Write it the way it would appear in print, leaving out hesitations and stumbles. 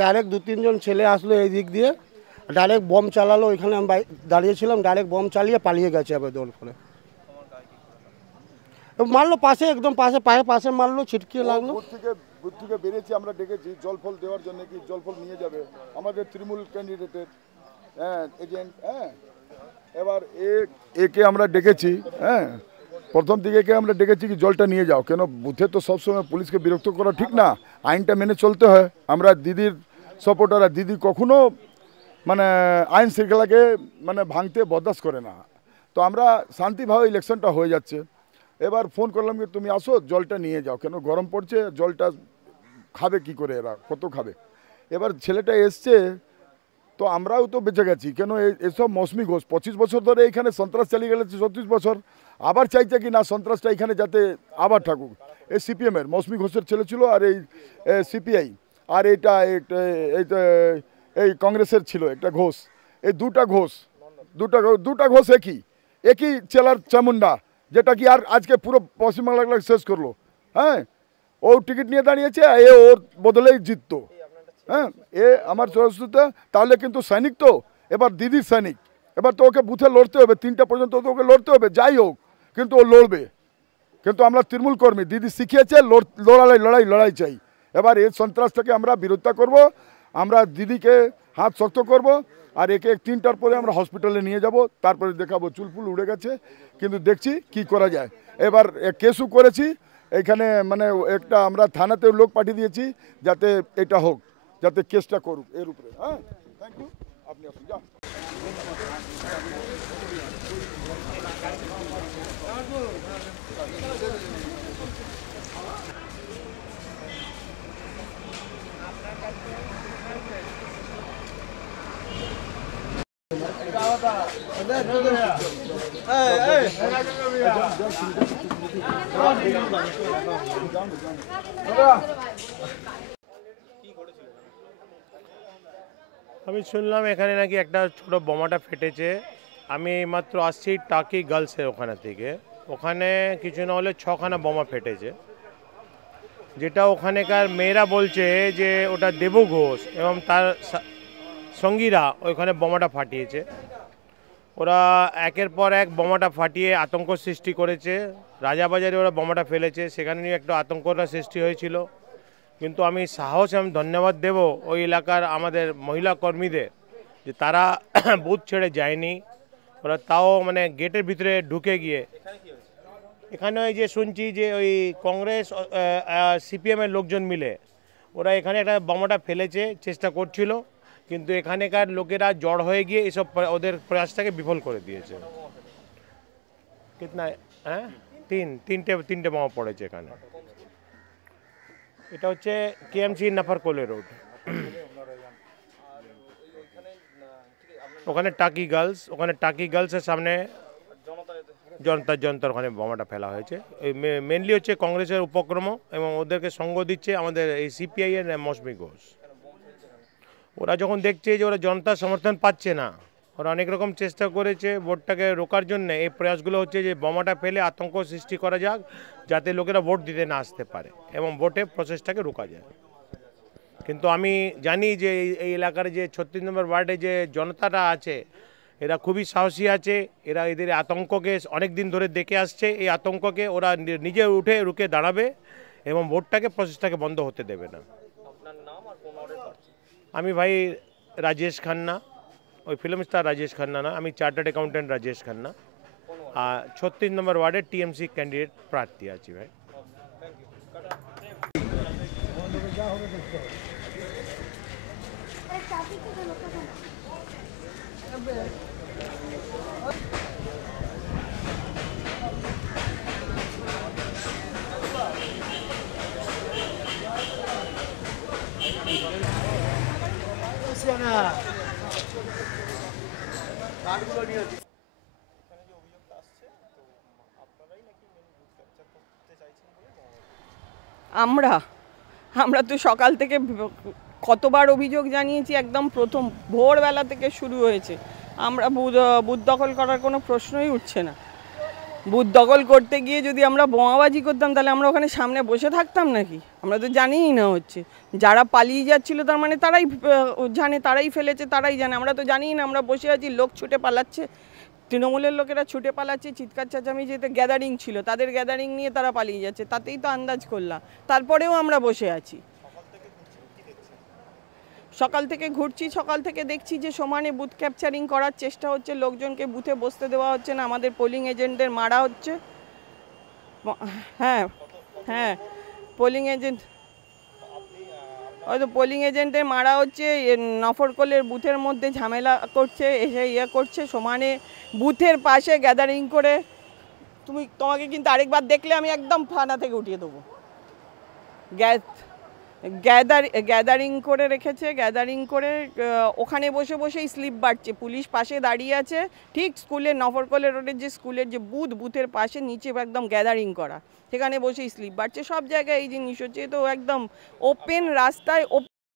Direct 2-3 জন ছেলে আসলো এই দিক দিয়ে, ডাইরেক্ট বম চালালো। ওইখানে আমি দাঁড়িয়েছিলাম, ডাইরেক্ট বম চালিয়ে পালিয়ে গেছে আবার দৌড় করে। মারলো পাশে, একদম পাশে, পায়ে পাশে মারলো, ছিটকিয়ে লাগলো। বুথ থেকে বেরিয়েছি, আমরা ডেকেছি জল ফল দেওয়ার জন্য, কি জল ফল নিয়ে যাবে আমাদের তৃণমূল ক্যান্ডিডেটের এজেন্ট। এবার একে আমরা ডেকেছি, প্রথম দিকে আমরা ডেকেছি কি জলটা নিয়ে যাও, কেন বুথে তো সবসময় পুলিশকে বিরক্ত করা ঠিক না, আইনটা মেনে চলতে হয়। আমরা দিদির সাপোর্টাররা, দিদি কখনো মানে আইন শৃঙ্খলাকে মানে ভাঙতে বরদাস্ত করে না। তো আমরা শান্তিভাবে ইলেকশনটা হয়ে যাচ্ছে। এবার ফোন করলাম কি তুমি আসো জলটা নিয়ে যাও, কেন গরম পড়ছে, জলটা খাবে কি করে, এরা কত খাবে। এবার ছেলেটা এসছে, তো আমরাও তো বেঁচে গেছি, কেন এসব মৌসুমি ঘোষ 25 বছর ধরে এখানে সন্ত্রাস চালিয়ে গেছে, 36 বছর। আবার চাইছে কি না সন্ত্রাসটা এখানে যাতে আবার থাকুক। এই সিপিএমের মৌসুমি ঘোষের ছেলে ছিল, আর এই সিপিআই, আর এই কংগ্রেসের ছিল একটা ঘোষ। এই দুটা ঘোষ একই চেলার চামুন্ডা, যেটা কি আর আজকে পুরো পশ্চিমবাংলা শেষ করলো। ও টিকিট নিয়ে দাঁড়িয়েছে, এ ওর বদলেই জিততো। এ আমার সরস্বতীতে তাহলে কিন্তু সৈনিক, তো এবার দিদির সৈনিক। এবার তো ওকে বুথে লড়তে হবে, 3টা পর্যন্ত তো ওকে লড়তে হবে, যাই হোক, কিন্তু ও লড়বে। কিন্তু আমরা তৃণমূল কর্মী, দিদি শিখিয়েছে লড়াই চাই। এবার এই সন্ত্রাসটাকে আমরা বিরোধিতা করব, আমরা দিদিকে হাত শক্ত করব, আর একে 3টার পরে আমরা হসপিটালে নিয়ে যাব, তারপরে দেখাবো চুলফুল উড়ে গেছে, কিন্তু দেখছি কি করা যায়। এবার কেসও করেছি এখানে, মানে একটা আমরা থানাতে লোক পাঠিয়ে দিয়েছি যাতে এটা হোক, যাতে কেসটা করুক এর উপরে। থ্যাংক ইউ, আপনি আসুন যান। আমি শুনলাম এখানে নাকি একটা ছোট বোমাটা ফেটেছে। আমি মাত্র আসছি টাকি গার্লসের ওখানে থেকে। ওখানে কিছু না হলে 6খানা বোমা ফেটেছে, যেটা ওখানেকার মেয়েরা বলছে যে ওটা দেবু ঘোষ এবং তার সঙ্গীরা ওইখানে বোমাটা ফাটিয়েছে। ওরা একের পর এক বোমাটা ফাটিয়ে আতঙ্ক সৃষ্টি করেছে। রাজাবাজারে ওরা বোমাটা ফেলেছে, সেখানে নিয়ে একটা আতঙ্কটা সৃষ্টি হয়েছিল। কিন্তু আমি ধন্যবাদ দেব ওই এলাকার আমাদের মহিলা কর্মীদের, যে তারা বুথ ছেড়ে যায়নি। ওরা তাও মানে গেটের ভিতরে ঢুকে গিয়ে, এখানে ওই যে শুনছি যে ওই কংগ্রেস সিপিএমের লোকজন মিলে ওরা এখানে একটা বোমাটা ফেলেছে, চেষ্টা করছিল, কিন্তু এখানকার লোকেরা জড় হয়ে গিয়ে এসব ওদের প্রয়াসটাকে বিফল করে দিয়েছে। কিতনা তিনটে বোমা পড়েছে এখানে। এটা হচ্ছে কেএমসি নাফারকোলে রোড, ওখানে টাকি গার্লসের সামনে জনতার ওখানে বোমাটা ফেলা হয়েছে। মেনলি হচ্ছে কংগ্রেসের উপক্রম, এবং ওদেরকে সঙ্গ দিচ্ছে আমাদের এই সিপিআই এর মৌসুমি ঘোষ। ওরা যখন দেখছে যে ওরা জনতার সমর্থন পাচ্ছে না, ওরা অনেক রকম চেষ্টা করেছে ভোটটাকে রোকার জন্য। এই প্রয়াসগুলো হচ্ছে যে বোমাটা ফেলে আতঙ্ক সৃষ্টি করা যাক, যাতে লোকেরা ভোট দিতে না আসতে পারে এবং ভোটে প্রসেসটাকে রোকা যায়। কিন্তু আমি জানি যে এই এলাকার যে 36 নম্বর ওয়ার্ডে যে জনতাটা আছে, এরা খুবই সাহসী আছে। এরা এদের আতঙ্ককে অনেক দিন ধরে দেখে আসছে। এই আতঙ্ককে ওরা নিজে উঠে রুখে দাঁড়াবে এবং ভোটটাকে প্রসেসটাকে বন্ধ হতে দেবে না। আমি ভাই রাজেশ খান্না, ওই ফিল্ম স্টার রাজেশ খান্না না, আমি চার্টার্ড অ্যাকাউন্টেন্ট রাজেশ খান্না, আর 36 নম্বর ওয়ার্ডে টিএমসি ক্যান্ডিডেট প্রার্থী আছি ভাই। আমরা তো সকাল থেকে কতবার অভিযোগ জানিয়েছি, একদম প্রথম ভোরবেলা থেকে শুরু হয়েছে। আমরা বুথ দখল করার কোনো প্রশ্নই উঠছে না। বুথ দখল করতে গিয়ে যদি আমরা বোমাবাজি করতাম তাহলে আমরা ওখানে সামনে বসে থাকতাম নাকি? আমরা তো জানিই না হচ্ছে। যারা পালিয়ে যাচ্ছিল তার মানে তারাই জানে, তারাই ফেলেছে, তারাই জানে। আমরা তো জানিই না, আমরা বসে আছি, লোক ছুটে পালাচ্ছে, তৃণমূলের লোকেরা ছুটে পালাচ্ছে, চিৎকার চেঁচামেচি, যেতে গ্যাদারিং ছিল, তাদের গ্যাদারিং নিয়ে তারা পালিয়ে যাচ্ছে, তাতেই তো আন্দাজ করলাম। তারপরেও আমরা বসে আছি। সকাল থেকে ঘুরছি, সকাল থেকে দেখছি যে সমানে বুথ ক্যাপচারিং করার চেষ্টা হচ্ছে, লোকজনকে বুথে বসতে দেওয়া হচ্ছে না, আমাদের পোলিং এজেন্টদের মারা হচ্ছে। হ্যাঁ হ্যাঁ, পোলিং এজেন্ট, হয়তো পোলিং এজেন্টের মারা হচ্ছে, নফরকলের বুথের মধ্যে ঝামেলা করছে, এসে করছে, সমানে বুথের পাশে গ্যাদারিং করে। তোমাকে কিন্তু আরেকবার দেখলে আমি একদম থানা থেকে উঠিয়ে দেবো। গ্যাদারিং করে রেখেছে, গ্যাদারিং করে ওখানে বসে বসেই স্লিপ বাড়ছে, পুলিশ পাশে দাঁড়িয়ে আছে, ঠিক স্কুলের নফরকলের রোডের যে স্কুলের যে বুথের পাশে নিচে একদম গ্যাদারিং করা, সেখানে বসেই স্লিপ বাড়ছে। সব জায়গায় এই জিনিস হচ্ছে, তো একদম ওপেন রাস্তায়